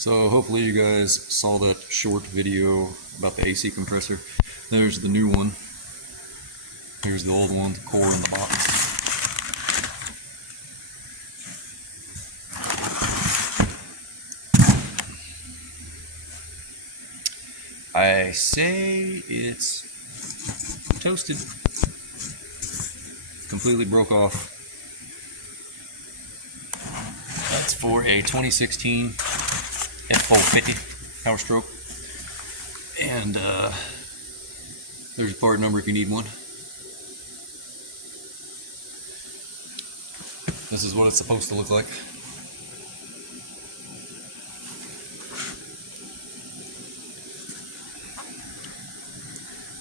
So hopefully you guys saw that short video about the AC compressor. There's the new one. Here's the old one, the core in the box. I say it's toasted. Completely broke off. That's for a 2016 F450 powerstroke. And there's a part number if you need one. This is what it's supposed to look like.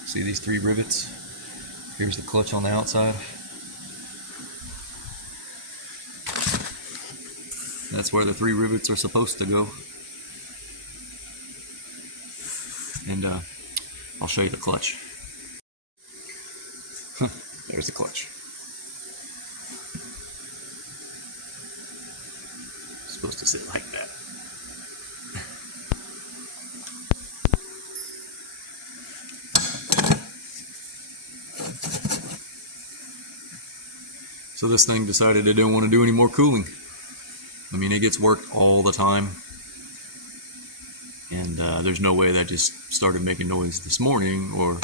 See these 3 rivets? Here's the clutch on the outside. That's where the 3 rivets are supposed to go. And I'll show you the clutch. There's the clutch. It's supposed to sit like that. So this thing decided it didn't want to do any more cooling. I mean, it gets worked all the time. And there's no way that just started making noise this morning. Or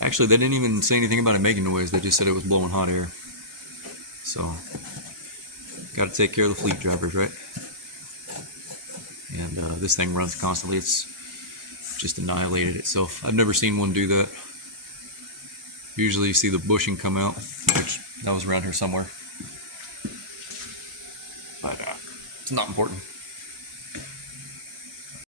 actually, they didn't even say anything about it making noise. They just said it was blowing hot air. So, got to take care of the fleet drivers, right? And this thing runs constantly. It's just annihilated itself. I've never seen one do that. Usually you see the bushing come out, which that was around here somewhere. But it's not important.